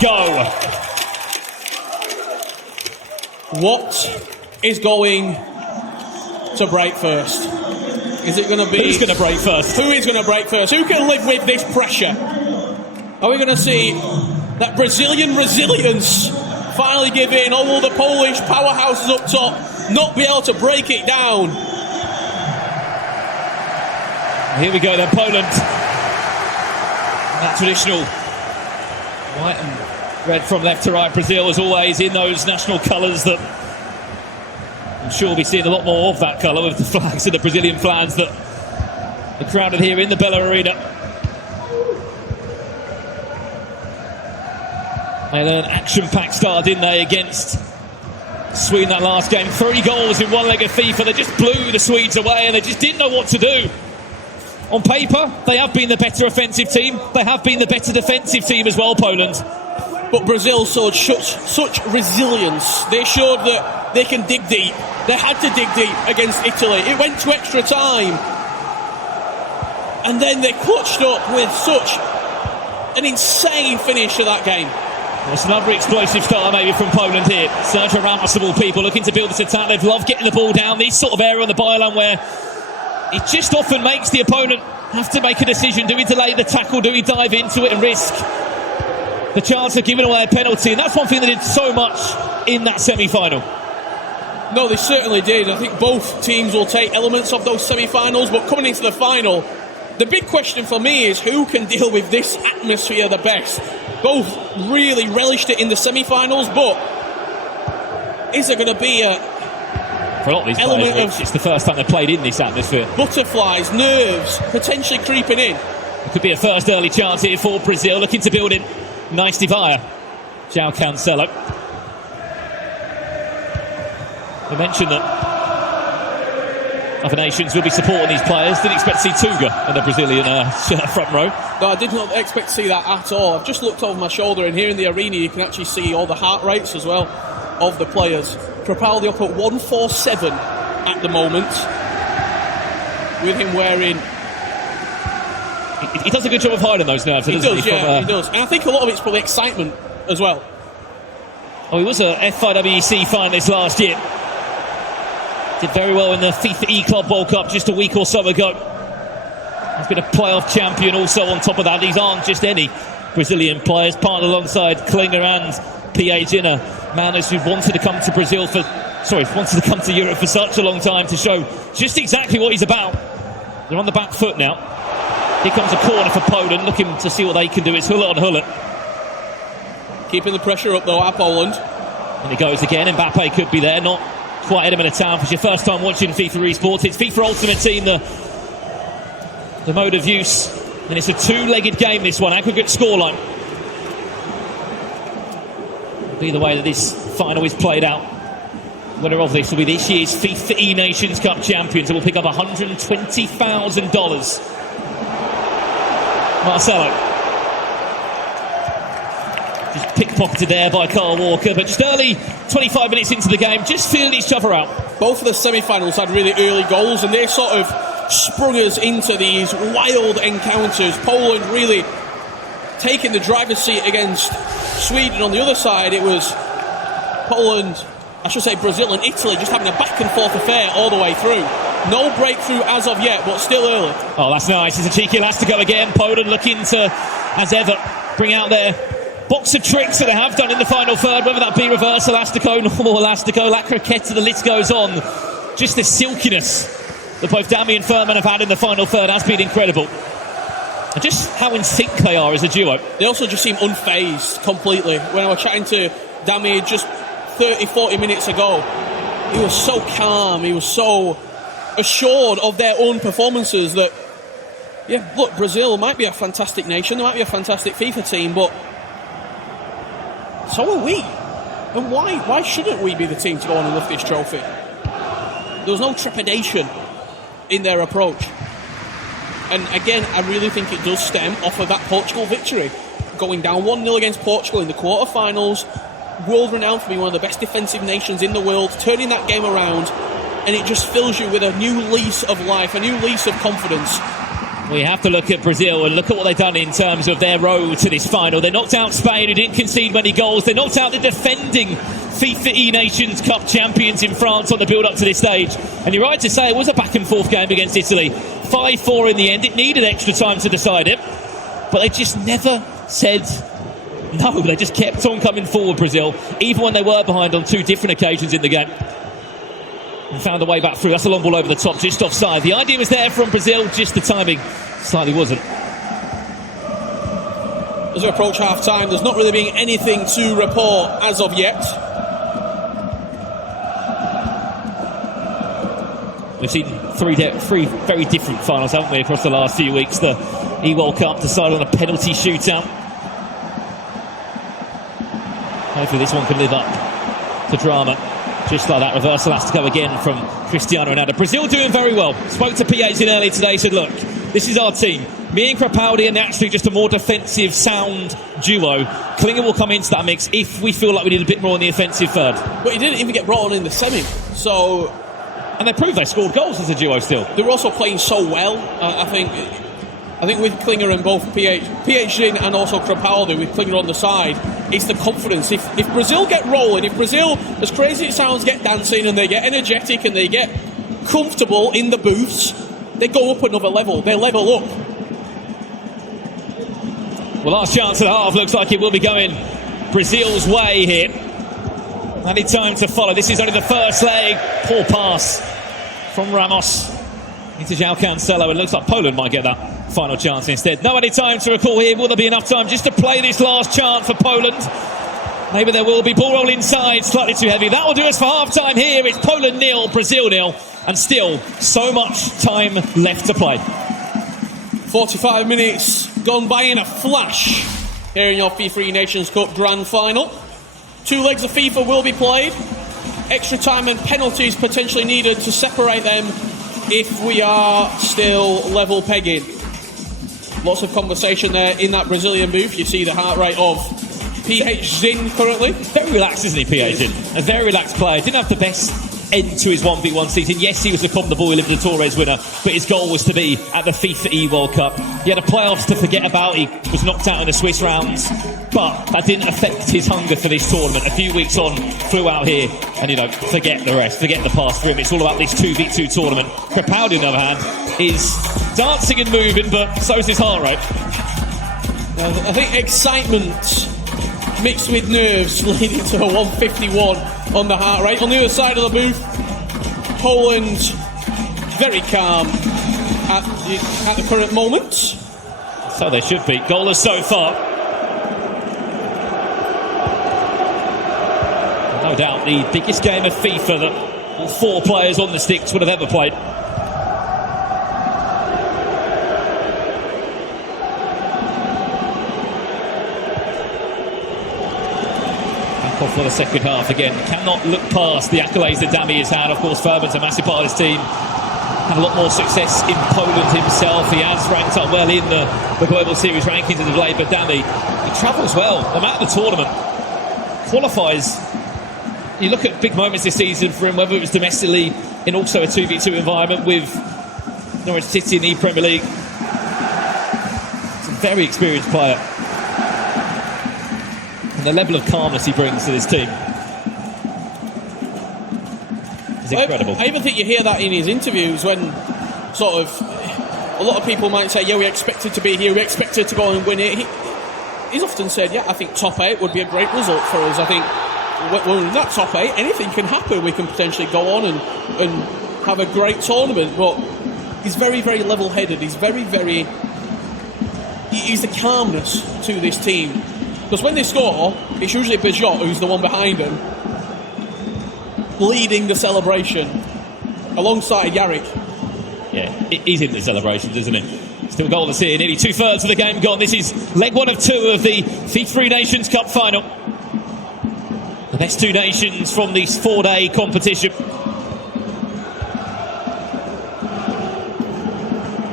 go. What is going to break first? Is it going to be... Who's going to break first? Who is going to break first? Who can live with this pressure? Are we going to see that Brazilian resilience finally give in, or will the Polish powerhouses up top not be able to break it down? Here we go then, Poland. That traditional white and red from left to right. Brazil, as always, in those national colours that I'm sure we'll be seeing a lot more of that colour with the flags and the Brazilian flags that are crowded here in the Bella Arena. They had an action-packed start, didn't they, against Sweden that last game. 3 goals in one leg of FIFA. They just blew the Swedes away and they just didn't know what to do. On paper, they have been the better offensive team. They have been the better defensive team as well, Poland. But Brazil showed such resilience. They showed that they can dig deep. They had to dig deep against Italy. It went to extra time. And then they clutched up with such an insane finish to that game. Well, it's another explosive start maybe from Poland here. Sergio Ramos of all people looking to build this attack. They've loved getting the ball down. This sort of area on the byline where it just often makes the opponent have to make a decision. Do we delay the tackle? Do we dive into it and risk the chance of giving away a penalty? And that's one thing they did so much in that semi-final. No, they certainly did. I think both teams will take elements of those semi-finals, but coming into the final, the big question for me is who can deal with this atmosphere the best? Both really relished it in the semi-finals, but is there going to be a for a lot of these players, it's the first time they've played in this atmosphere. Butterflies, nerves, potentially creeping in. It could be a first early chance here for Brazil, looking to build it. Nicely via João Cancelo. We mentioned that other nations will be supporting these players. Didn't expect to see Tuga in the Brazilian front row. No, I did not expect to see that at all. I've just looked over my shoulder, and here in the arena you can actually see all the heart rates as well of the players. CREPALDI up at 147 at the moment, with him wearing... He does a good job of hiding those nerves, doesn't he? Yeah, he does. And I think a lot of it's probably excitement as well. Oh, he was a FIWC finalist last year. Did very well in the FIFA E-Club World Cup just a week or so ago. He's been a playoff champion also on top of that. These aren't just any Brazilian players, partnered alongside Klinger and PHZIN, a man who's wanted to come to Brazil for... wanted to come to Europe for such a long time to show just exactly what he's about. They're on the back foot now. Here comes a corner for Poland, looking to see what they can do. It's Hullet on Hullet. Keeping the pressure up though at Poland. And it goes again. Mbappe could be there, not quite hit him in a town. If it's your first time watching FIFA eSports, it's FIFA Ultimate Team, the mode of use. And it's a 2-legged game, this one. Aggregate scoreline. It'll be the way that this final is played out. Winner of this will be this year's FIFA E Nations Cup champions, and will pick up $120,000. Marcelo. Just pickpocketed there by Kyle Walker, but just early, 25 minutes into the game, just feeling each other out. Both of the semi-finals had really early goals, and they sort of sprung us into these wild encounters. Poland really taking the driver's seat against Sweden. On the other side, it was Poland, I should say Brazil and Italy, just having a back and forth affair all the way through. No breakthrough as of yet, but still early. Oh, that's nice. It's a cheeky elastico again. Poland looking to, as ever, bring out their box of tricks that they have done in the final third, whether that be reverse elastico, normal elastico, la croquette, the list goes on. Just the silkiness that both Dami and Furman have had in the final third has been incredible. And just how in sync they are as a duo. They also just seem unfazed completely. When I was chatting to Dami just 30-40 minutes ago, he was so calm, he was so assured of their own performances that, yeah, look, Brazil might be a fantastic nation, they might be a fantastic FIFA team, but so are we. And why shouldn't we be the team to go on and lift this trophy? There was no trepidation in their approach. And again, I really think it does stem off of that Portugal victory. Going down 1-0 against Portugal in the quarter-finals, world-renowned for being one of the best defensive nations in the world, turning that game around, and it just fills you with a new lease of life, a new lease of confidence. We have to look at Brazil and look at what they've done in terms of their road to this final. They knocked out Spain, who didn't concede many goals. They knocked out the defending FIFAe Nations Cup champions in France on the build-up to this stage. And you're right to say it was a back-and-forth game against Italy. 5-4 in the end. It needed extra time to decide it. But they just never said no. They just kept on coming forward, Brazil, even when they were behind on 2 different occasions in the game. And found a way back through. That's a long ball over the top, just offside. The idea was there from Brazil, just the timing slightly wasn't. As we approach half-time, there's not really been anything to report as of yet. We've seen three very different finals, haven't we, across the last few weeks. The E-World Cup decided on a penalty shootout. Hopefully this one can live up to drama. Just like that, reversal has to go again from Cristiano Ronaldo. Brazil doing very well. Spoke to PHZIN earlier today, said, look, this is our team. Me and CREPALDI are naturally just a more defensive, sound duo. Klinger will come into that mix if we feel like we need a bit more in the offensive third. But he didn't even get brought on in the semi, so... And they proved they scored goals as a duo still. They were also playing so well. I think with Klinger and both PHZIN and also CREPALDI, with Klinger on the side, it's the confidence. If Brazil get rolling, if Brazil, as crazy as it sounds, get dancing and they get energetic and they get comfortable in the booths, they go up another level. They level up. Well, last chance at the half looks like it will be going Brazil's way here. Any time to follow. This is only the first leg. Poor pass from Ramos into João Cancelo. It looks like Poland might get that final chance instead. No any time to recall here. Will there be enough time just to play this last chance for Poland? Maybe there will be. Ball roll inside, slightly too heavy. That will do us for half-time here. It's Poland 0, Brazil 0, and still so much time left to play. 45 minutes gone by in a flash here in your FIFAe Nations Cup Grand Final. 2 legs of FIFA will be played. Extra time and penalties potentially needed to separate them if we are still level pegging. Lots of conversation there in that Brazilian booth. You see the heart rate of PHZIN currently. Very relaxed, isn't he, PHZIN? A very relaxed player. Didn't have the best end to his 1v1 season. Yes, he was the Copa do Boy Libertadores winner, but his goal was to be at the FIFAe World Cup. He had the playoffs to forget about. He was knocked out in the Swiss rounds, but that didn't affect his hunger for this tournament. A few weeks on, flew out here, and forget the rest, forget the past for him. It's all about this 2v2 tournament. CREPALDI, on the other hand, is dancing and moving, but so is his heart rate. I think excitement mixed with nerves leading to a 151 on the heart rate. On the other side of the booth, Poland very calm at the current moment. So they should be. Goalless so far. No doubt the biggest game of FIFA that all 4 players on the sticks would have ever played. Off for the second half again. Cannot look past the accolades that Dami has had. Of course, Furman's a massive part of his team. Had a lot more success in Poland himself. He has ranked up well in the Global Series rankings as of late, but Dami, he travels well. No matter the tournament, qualifies. You look at big moments this season for him, whether it was domestically in also a 2v2 environment with Norwich City in the Premier League. He's a very experienced player. And the level of calmness he brings to this team is incredible. I even think you hear that in his interviews when sort of a lot of people might say, yeah, we expected to be here, we expected to go and win it. He's often said, yeah, I think top 8 would be a great result for us. I think when we're in that top 8, anything can happen. We can potentially go on and have a great tournament. But he's very, very level-headed. He's he's the calmness to this team. Because when they score, it's usually Peugeot who's the one behind them, leading the celebration, alongside Yarrick. Yeah, he's in the celebrations, isn't he? Still goalless here, nearly 2/3 of the game gone. This is leg 1 of 2 of the FIFAe Nations Cup final. The best 2 nations from this 4-day competition.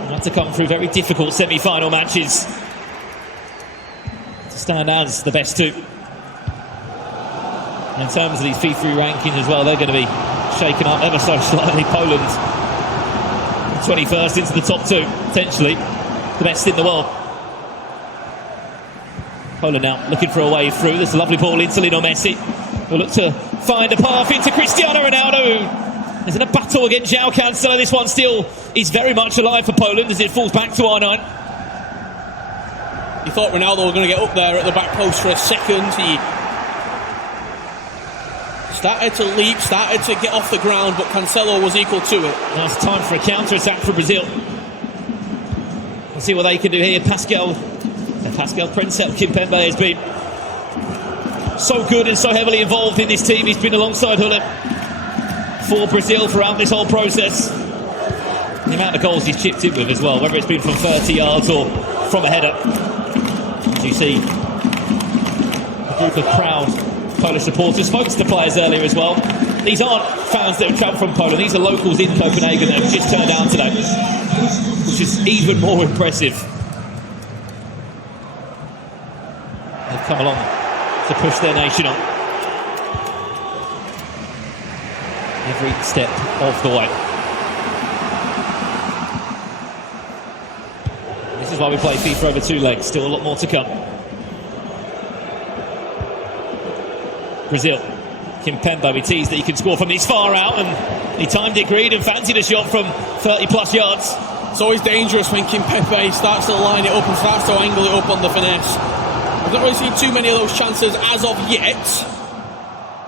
Had to come through very difficult semi-final matches stand as the best 2. And in terms of these FIFAe rankings as well, they're going to be shaken up ever so slightly. Poland 21st into the top 2 potentially. the best in the world. Poland now looking for a way through. There's a lovely ball into Lionel Messi. We'll look to find a path into Cristiano Ronaldo. There's a battle against João Cancelo. This one still is very much alive for Poland as it falls back to R9. He thought Ronaldo was going to get up there at the back post for a second. He started to leap, started to get off the ground, but Cancelo was equal to it. Now it's time for a counter-attack for Brazil. We'll see what they can do here. Pascal Princep Kimpembe has been so good and so heavily involved in this team. He's been alongside Huller for Brazil throughout this whole process. The amount of goals he's chipped in with as well, whether it's been from 30 yards or from a header. As you see, a group of proud Polish supporters. Spoke to the players earlier as well. These aren't fans that have travelled from Poland. These are locals in Copenhagen that have just turned down today, which is even more impressive. They've come along to push their nation on every step of the way. This is why we play FIFA over 2 legs. Still a lot more to come. Brazil. Kimpembe, we teased that he can score from this far out, and he timed it great and fancied a shot from 30 plus yards. It's always dangerous when Kimpembe starts to line it up and starts to angle it up on the finesse. I've not really seen too many of those chances as of yet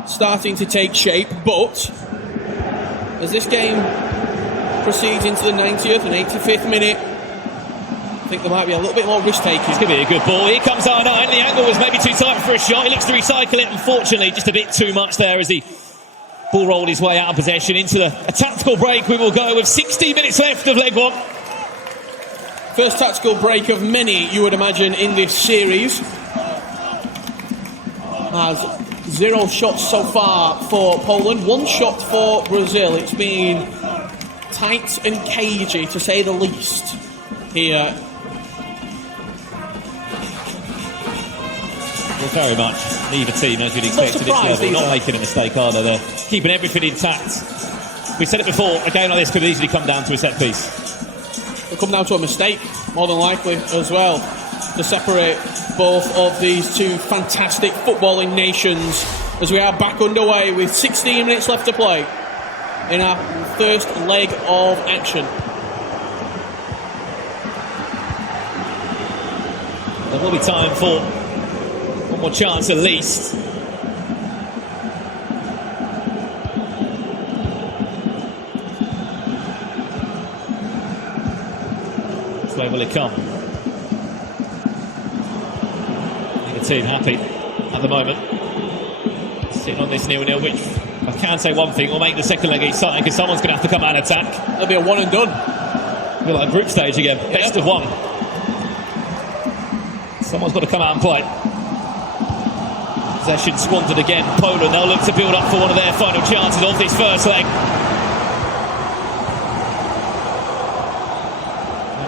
starting to take shape, but as this game proceeds into the 90th and 85th minute, I think there might be a little bit more risk-taking. It's going to be a good ball. Here comes R9. The angle was maybe too tight for a shot. He looks to recycle it. Unfortunately, just a bit too much there as he ball rolled his way out of possession. Into a tactical break we will go with 16 minutes left of leg one. First tactical break of many, you would imagine, in this series. Has 0 shots so far for Poland, 1 shot for Brazil. It's been tight and cagey, to say the least, here. Well, very much. Neither team, as you'd expect at this level, not making a mistake, are they? They're keeping everything intact. We said it before, a game like this could easily come down to a set piece. It'll come down to a mistake, more than likely, as well, to separate both of these two fantastic footballing nations as we are back underway with 16 minutes left to play in our first leg of action. There will be time for one more chance at least. Which way will it come? The team happy at the moment, sitting on this 0-0, which I can say one thing will make the second leg exciting because someone's going to have to come out and attack. It'll be a one and done. It'll be like group stage again, best of one. Someone's got to come out and play. Possession squandered again. Poland, they'll look to build up for one of their final chances of this first leg.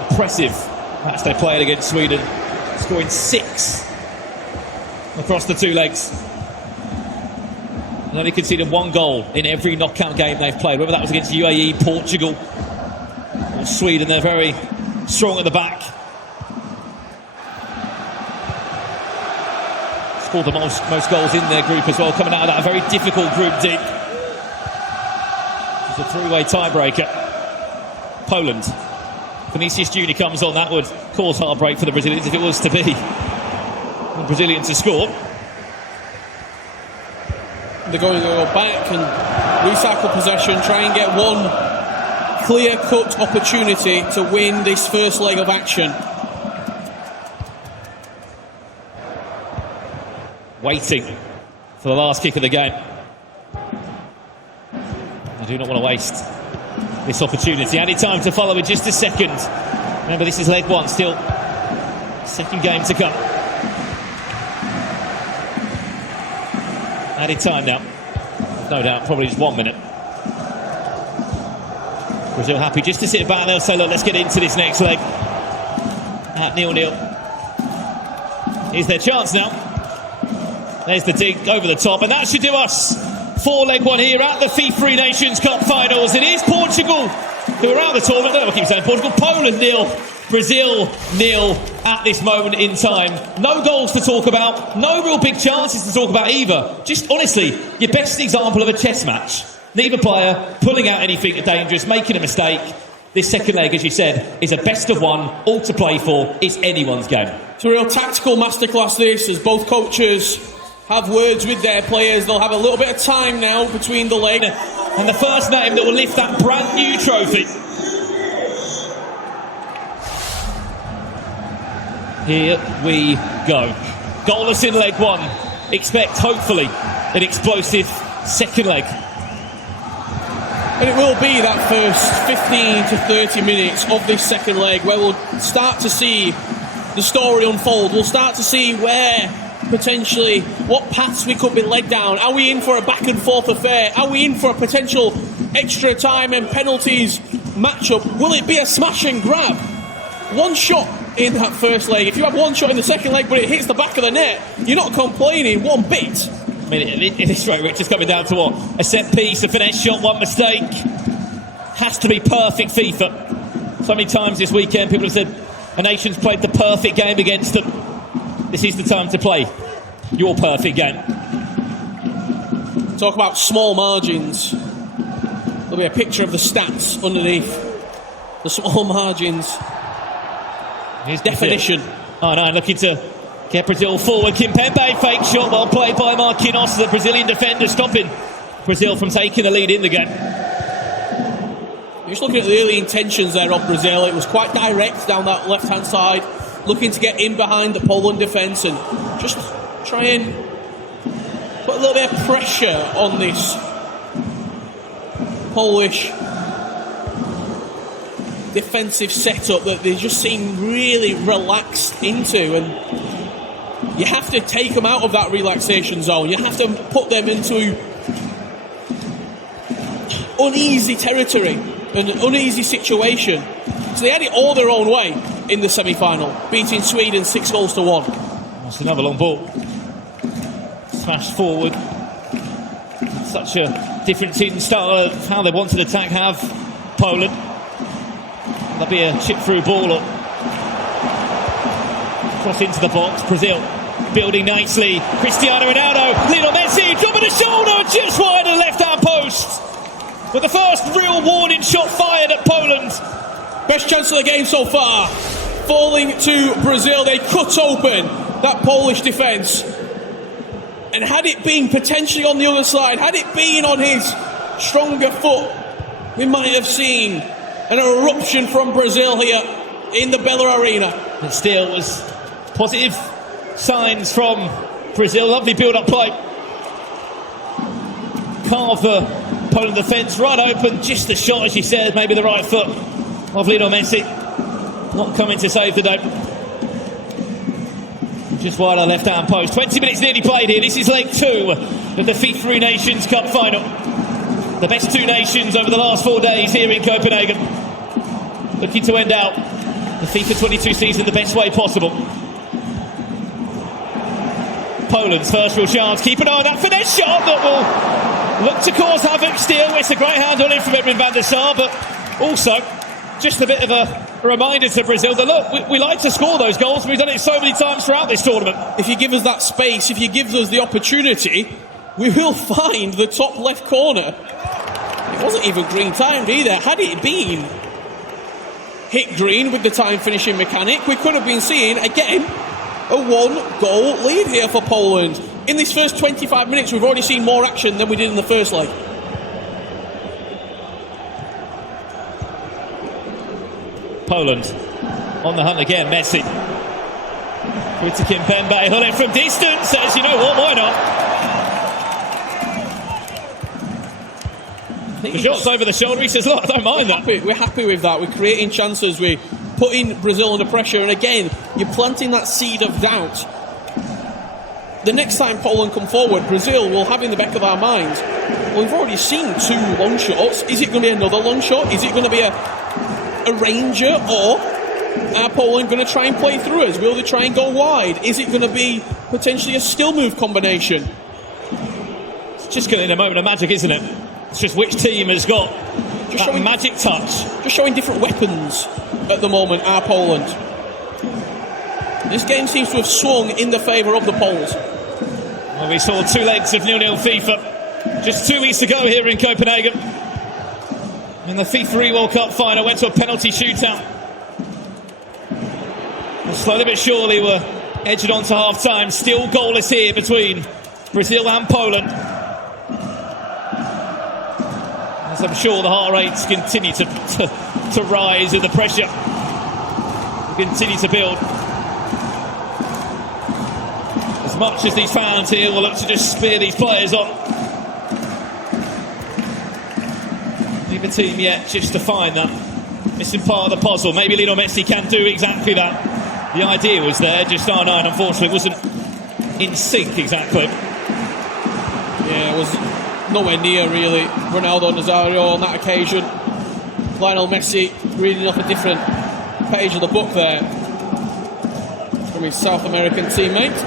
Impressive match they played against Sweden, scoring 6 across the 2 legs. And only conceded 1 goal in every knockout game they've played, whether that was against UAE, Portugal or Sweden. They're very strong at the back. Scored the most goals in their group as well, coming out of that very difficult Group D. It's a 3-way tiebreaker. Poland. Vinicius Junior comes on. That would cause heartbreak for the Brazilians if it was to be the Brazilians to score. They're going to go back and recycle possession, try and get one clear-cut opportunity to win this first leg of action. Waiting for the last kick of the game. I do not want to waste this opportunity. Added time to follow in just a second. Remember, this is leg 1, still second game to come. Added time now. No doubt, probably just 1 minute. Brazil happy just to sit back and they'll say, look, let's get into this next leg. At 0-0. Here's their chance now. There's the dig over the top, and that should do us for leg 1 here at the FIFA Nations Cup finals. It is Portugal who are out of the tournament. I don't know if I keep saying Portugal. Poland 0, Brazil 0 at this moment in time. No goals to talk about, no real big chances to talk about either. Just honestly, your best example of a chess match. Neither player pulling out anything dangerous, making a mistake. This second leg, as you said, is a best of one, all to play for. It's anyone's game. It's a real tactical masterclass this, as both coaches have words with their players. They'll have a little bit of time now between the legs. And the first name that will lift that brand new trophy. Here we go. Goalless in leg one. Expect, hopefully, an explosive second leg. And it will be that first 15 to 30 minutes of this second leg where we'll start to see the story unfold. We'll start to see where, potentially, what paths we could be led down. Are we in for a back and forth affair? Are we in for a potential extra time and penalties matchup? Will it be a smash and grab? One shot in that first leg. If you have one shot in the second leg but it hits the back of the net, you're not complaining one bit. I mean, in this rate, Rich, is coming down to what? A set piece, a finesse shot, one mistake. Has to be perfect FIFA. So many times this weekend people have said a nation's played the perfect game against them. This is the time to play your perfect game. Talk about small margins. There'll be a picture of the stats underneath. The small margins. Here's definition. Oh no, looking to get Brazil forward. Kimpembe, fake shot, well played by Marquinhos, the Brazilian defender, stopping Brazil from taking the lead in the game. Just looking at the early intentions there of Brazil, it was quite direct down that left-hand side, looking to get in behind the Poland defence and just try and put a little bit of pressure on this Polish defensive setup that they just seem really relaxed into, and you have to take them out of that relaxation zone. You have to put them into uneasy territory, an uneasy situation. So they had it all their own way in the semi-final, beating Sweden 6-1. That's another long ball. Smashed forward. Such a difference in style of how they want to attack have Poland. There'll be a chip through ball up. Cross into the box. Brazil building nicely. Cristiano Ronaldo, Lionel Messi, dropping the shoulder just wide of the left-hand post. With the first real warning shot fired at Poland. Best chance of the game so far. Falling to Brazil. They cut open that Polish defence. And had it been potentially on the other side, had it been on his stronger foot, we might have seen an eruption from Brazil here in the Bella Arena. But still, was positive signs from Brazil. Lovely build-up play. Carve the Poland defence right open. Just the shot, as you said, maybe the right foot of Lionel Messi. Not coming to save the day. Just wide of the left-hand post. 20 minutes nearly played here. This is leg 2 of the FIFA Nations Cup final. The best two nations over the last 4 days here in Copenhagen. Looking to end out the FIFA 22 season the best way possible. Poland's first real chance. Keep an eye on that finesse shot that will look to cause havoc still. It's a great hand on in from Edwin van der Sar, but also just a bit of a reminder to Brazil that look, we like to score those goals. We've done it so many times throughout this tournament. If you give us that space, if you give us the opportunity, we will find the top left corner. It wasn't even green timed either. Had it been hit green with the time finishing mechanic, we could have been seeing again a 1-goal lead here for Poland. In this first 25 minutes we've already seen more action than we did in the first leg. Poland on the hunt again. Messi with to Kimpembe, Hullet from distance, says, you know what, why not? The shot's over the shoulder. He says, look, I don't mind that. We're happy with that. We're creating chances. We're putting Brazil under pressure. And again, you're planting that seed of doubt. The next time Poland come forward, Brazil will have in the back of our minds, well, we've already seen 2 long shots. Is it going to be another long shot? Is it going to be a ranger? Or are Poland going to try and play through us? Will they try and go wide? Is it going to be potentially a still move combination? It's just going to be a moment of magic, isn't it? It's just which team has got Just that magic touch. Just showing different weapons at the moment are Poland. This game seems to have swung in the favour of the Poles. Well, we saw 2 legs of 0-0 FIFA just 2 weeks ago here in Copenhagen. And the FIFA World Cup final went to a penalty shootout. And slowly but surely we're edging on to half-time. Still goalless here between Brazil and Poland. As I'm sure the heart rates continue to rise and the pressure will continue to build. As much as these fans here will look to just spear these players on. Leave a team yet just to find that missing part of the puzzle. Maybe Lionel Messi can do exactly that. The idea was there, just R9 unfortunately wasn't in sync exactly. Yeah, it was nowhere near really Ronaldo Nazario on that occasion. Lionel Messi reading off a different page of the book there from his South American teammate.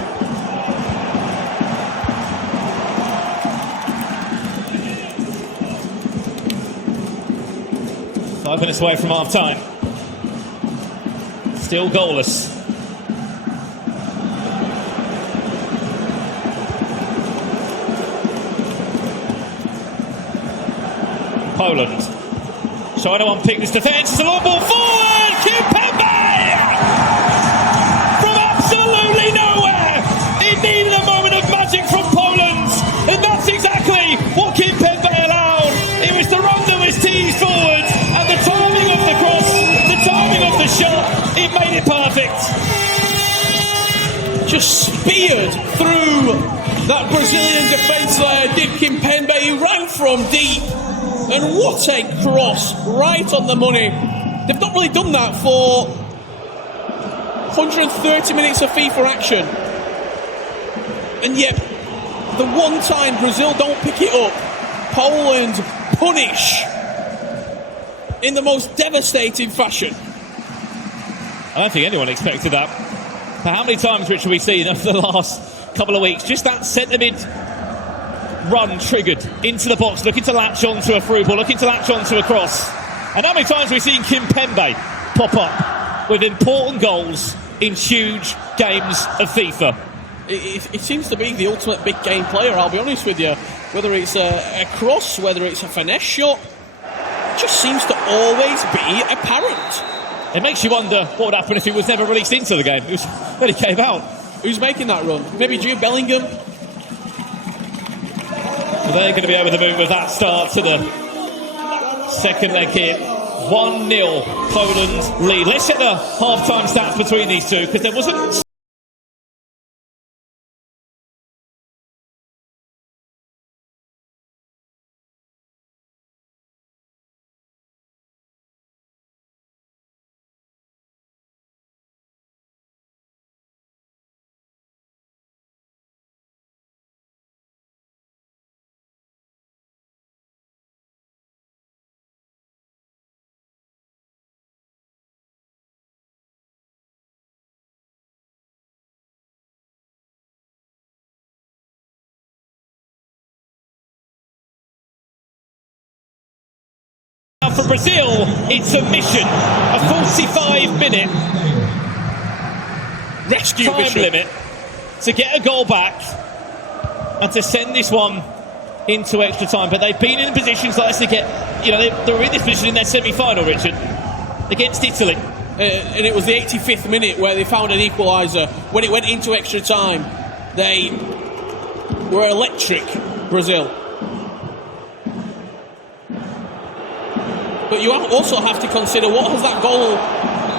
Five minutes away from half time. Still goalless. Poland trying to unpick this defence. It's a long ball forward. Kimpembe from absolutely nowhere. It needed a moment of magic from Poland, and that's exactly what Kimpembe allowed. It was the run that was teased forward, and the timing of the cross, the timing of the shot, it made it perfect. Just speared through that Brazilian defence there, did Kimpembe. He ran from deep. And what a cross, right on the money. They've not really done that for 130 minutes of FIFA action. And yet, the one time Brazil don't pick it up, Poland punish in the most devastating fashion. I don't think anyone expected that. For how many times, Rich, have we seen over the last couple of weeks? Just that centre-mid run triggered into the box, looking to latch on to a through ball, looking to latch on to a cross. And how many times have we seen Kimpembe pop up with important goals in huge games of FIFA? It seems to be the ultimate big game player, I'll be honest with you. Whether it's a cross, whether it's a finesse shot, it just seems to always be apparent. It makes you wonder what would happen if he was never released into the game. It was when he came out. Who's making that run? Maybe Jude Bellingham? So they're going to be able to move with that start to the second leg here. 1-0 Poland lead. Let's check the half-time stats between these two, because there wasn't... For Brazil, it's a mission, a 45-minute rescue time limit to get a goal back and to send this one into extra time. But they've been in positions like this to get, they were in this position in their semi-final, Richard, against Italy. And it was the 85th minute where they found an equaliser. When it went into extra time, they were electric, Brazil. But you also have to consider, what has that goal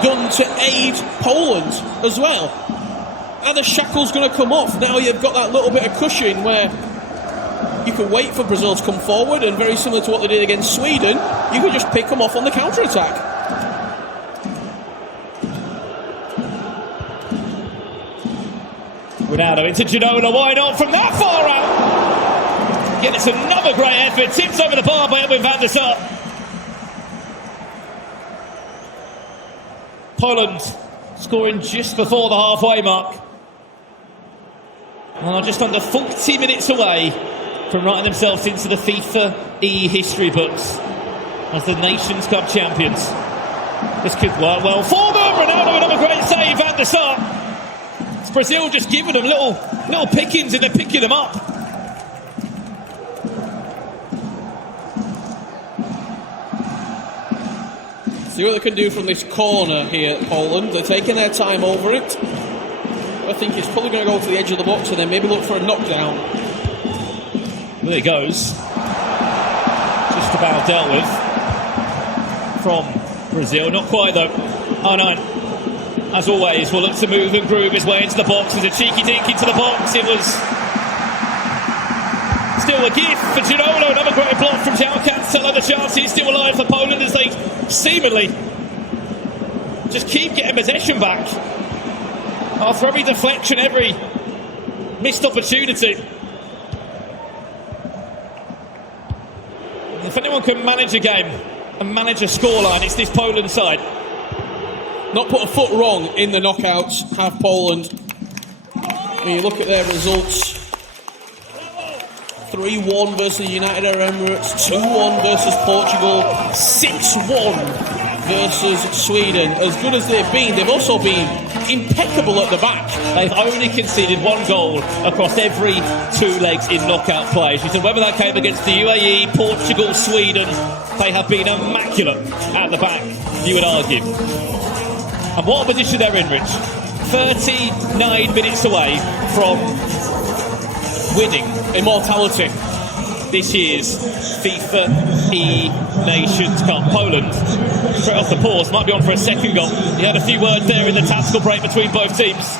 done to aid Poland as well? Are the shackles going to come off? Now you've got that little bit of cushion where you can wait for Brazil to come forward, and very similar to what they did against Sweden, you can just pick them off on the counter-attack. Ronaldo into Ginola, why not from that far out? Again, it's another great effort, tipped over the bar by Edwin van der Sar. Poland scoring just before the halfway mark. Just under 40 minutes away from writing themselves into the FIFA history books. as the Nations Cup champions. This could work well for them. Ronaldo, another great save. Van der Sar. It's Brazil just giving them little pickings and they're picking them up. See what they can do from this corner here, Poland. They're taking their time over it. I think it's probably going to go to the edge of the box and then maybe look for a knockdown. There it goes. Just about dealt with from Brazil. Not quite though. R9, as always, will look to move and groove his way into the box. There's a cheeky dink into the box. It was still a gift for Girolo. Another great block from João Cancelo. The chance is still alive for Poland as they seemingly just keep getting possession back after every deflection, every missed opportunity. If anyone can manage a game and manage a scoreline, it's this Poland side. Not put a foot wrong in the knockouts, have Poland. When you look at their results, 3-1 versus the United Arab Emirates, 2-1 versus Portugal, 6-1 versus Sweden. As good as they've also been impeccable at the back. They've only conceded one goal across every 2 legs in knockout play. So whether that came against the UAE, Portugal, Sweden, they have been immaculate at the back, you would argue. And what a position they're in, Rich. 39 minutes away from winning immortality. This year's FIFAe Nations Cup. Poland, straight off the pause, might be on for a second goal. You had a few words there in the tactical break between both teams.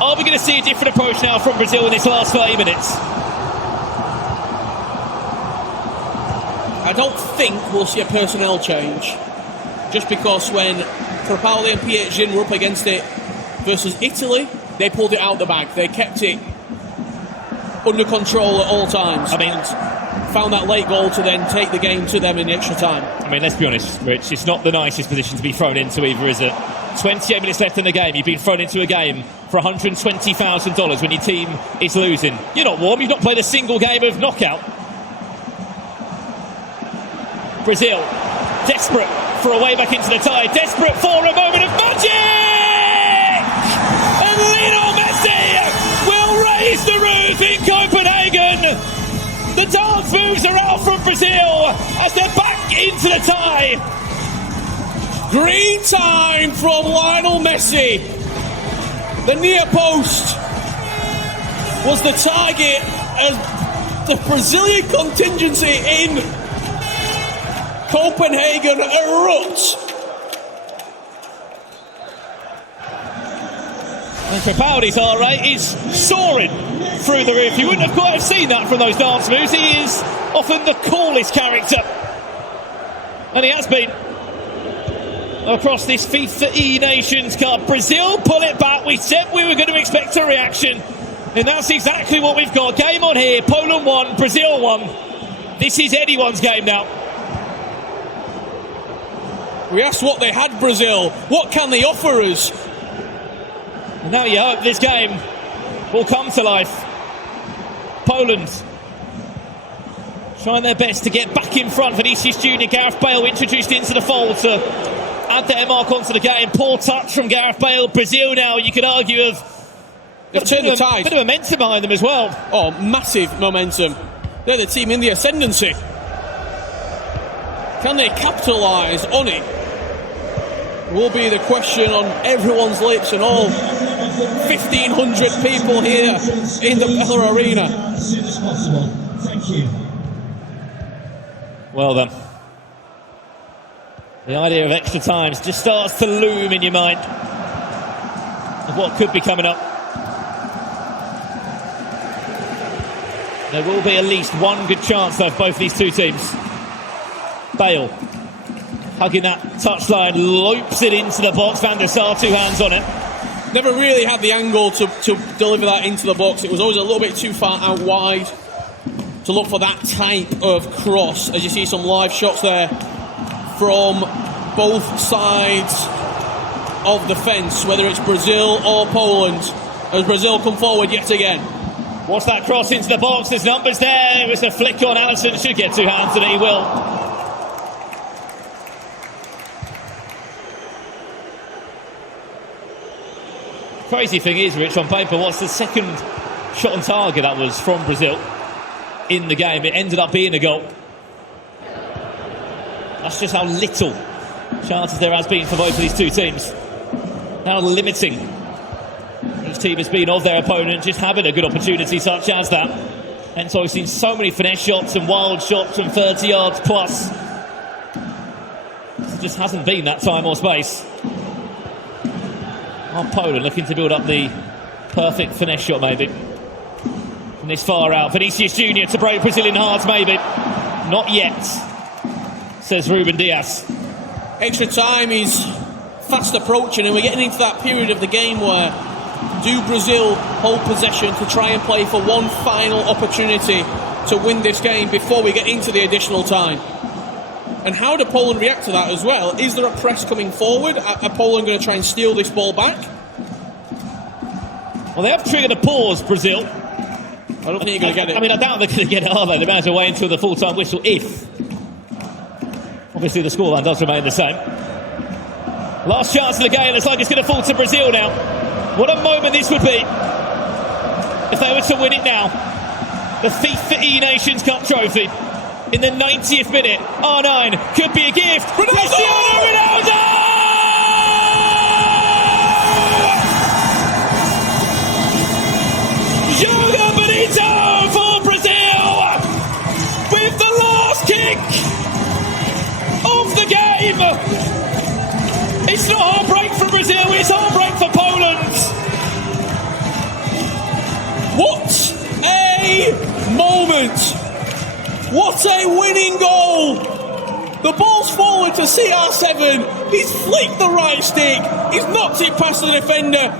Are we going to see a different approach now from Brazil in this last 30 minutes? I don't think we'll see a personnel change. Just because when CREPALDI and PHZIN were up against it versus Italy, they pulled it out the bag. They kept it under control at all times. I mean, found that late goal to then take the game to them in extra time. I mean, let's be honest, Rich, it's not the nicest position to be thrown into either, is it? 28 minutes left in the game. You've been thrown into a game for $120,000 when your team is losing. You're not warm. You've not played a single game of knockout. Brazil, desperate for a way back into the tie. Desperate for a moment of magic! And Lionel Messi will raise the roof in Copenhagen. The dance moves are out from Brazil as they're back into the tie. Green time from Lionel Messi. The near post was the target as the Brazilian contingency in Copenhagen erupts. And CREPALDI's heart rate is soaring through the roof. You wouldn't have quite have seen that from those dance moves. He is often the coolest character, and he has been across this FIFAe Nations Cup. Brazil pull it back. We said we were going to expect a reaction, and that's exactly what we've got. Game on here. Poland won, Brazil won. This is anyone's game now. We asked what they had, Brazil. What can they offer us? And now you hope this game will come to life. Poland trying their best to get back in front. Vinicius Jr., Gareth Bale introduced into the fold to add their mark onto the game. Poor touch from Gareth Bale. Brazil now, you could argue, they've turned the tide. A bit of momentum behind them as well. Oh, massive momentum. They're the team in the ascendancy. Can they capitalise on it? Will be the question on everyone's lips and all 1,500 people here in the Bella Arena. Thank you. Well then, the idea of extra times just starts to loom in your mind of what could be coming up. There will be at least one good chance though for both these two teams. Bale hugging that touchline, loops it into the box. Van der Sar, 2 hands on it. Never really had the angle to deliver that into the box. It was always a little bit too far out wide to look for that type of cross. As you see some live shots there from both sides of the fence, whether it's Brazil or Poland, as Brazil come forward yet again. What's that cross into the box? There's numbers there. It was a flick on. Alisson should get 2 hands on it. He will. Crazy thing is, Rich, on paper, what's the second shot on target that was from Brazil in the game? It ended up being a goal. That's just how little chances there has been for both of these two teams. How limiting each team has been of their opponent, just having a good opportunity such as that. Hence why we've seen so many finesse shots and wild shots from 30 yards plus. It just hasn't been that time or space. Poland looking to build up the perfect finesse shot, maybe. From this far out, Vinicius Jr. to break Brazilian hearts, maybe. Not yet, says Ruben Diaz. Extra time is fast approaching, and we're getting into that period of the game where do Brazil hold possession to try and play for one final opportunity to win this game before we get into the additional time? And how do Poland react to that as well? Is there a press coming forward? Are Poland going to try and steal this ball back? Well, they have triggered a pause, Brazil. I don't think you're going to get it. I mean, I doubt they're going to get it, are they? They might have to wait until the full-time whistle, if. Obviously, the scoreline does remain the same. Last chance of the game. Looks like it's going to fall to Brazil now. What a moment this would be if they were to win it now. The FIFAe Nations Cup trophy. In the 90th minute, R9 could be a gift. Cristiano Ronaldo! Joga Bonito for Brazil with the last kick of the game. It's not heartbreak for Brazil, it's heartbreak for Poland. What a moment! What a winning goal! The ball's forward to CR7. He's flicked the right stick. He's knocked it past the defender.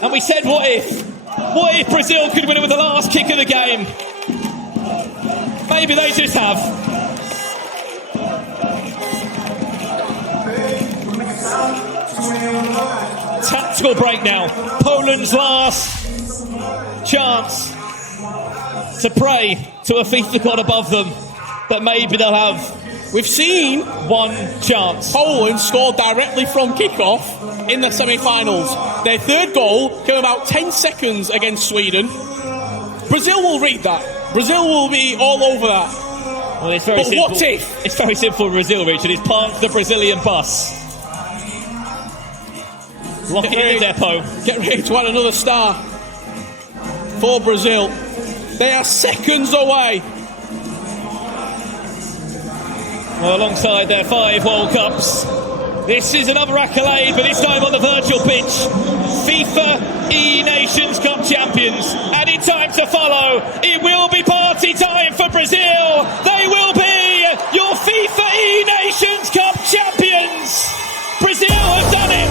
And we said, what if? What if Brazil could win it with the last kick of the game? Maybe they just have. Tactical break now. Poland's last chance to pray to a FIFA god above them that maybe they'll have. We've seen one chance. Poland scored directly from kickoff in the semi-finals. Their third goal came about 10 seconds against Sweden. Brazil will read that. Brazil will be all over that. Well, it's very simple. What if? It's very simple, Brazil, Richard. It's parked the Brazilian bus. Lock it in the depot. Get ready to add another star for Brazil. They are seconds away. Well, alongside their 5 World Cups, this is another accolade, but this time on the virtual pitch. FIFAe Nations Cup champions. And in time to follow, it will be party time for Brazil. They will be your FIFAe Nations Cup champions. Brazil have done it.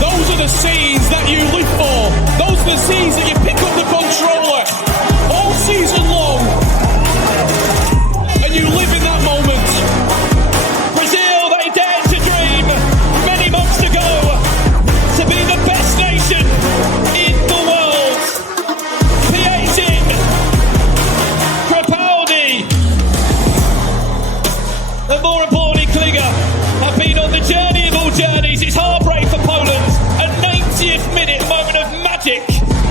Those are the scenes that you live for. Those are the scenes that you pick up the controller all season long and you live in that moment. Brazil, they dared to dream many months ago to be the best nation in the world. PHZIN, CREPALDI, and more importantly, Klinger have been on the journey of all journeys. It's heartbreak for Poland. 90th minute moment of magic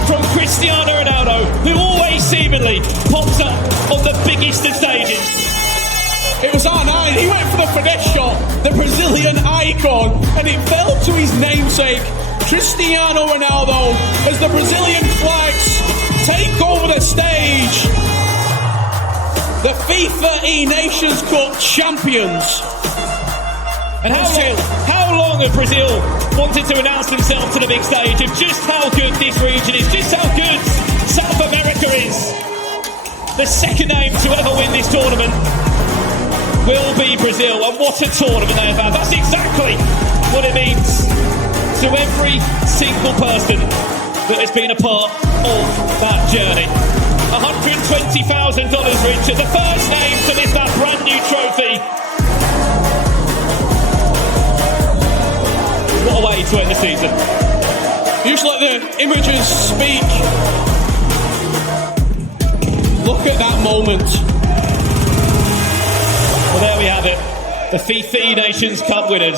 from Cristiano Ronaldo, who always seemingly pops up on the biggest of stages. It was R9, he went for the finesse shot, the Brazilian icon, and it fell to his namesake, Cristiano Ronaldo, as the Brazilian flags take over the stage. The FIFAe Nations Cup champions. And how long have Brazil wanted to announce themselves to the big stage of just how good this region is, just how good South America is? The second name to ever win this tournament will be Brazil, and what a tournament they have had. That's exactly what it means to every single person that has been a part of that journey. $120,000, Richard, the first name to lift that brand new trophy. What a way to end the season. You just let the images speak. Look at that moment. Well, there we have it. The FIFAe Nations Cup winners.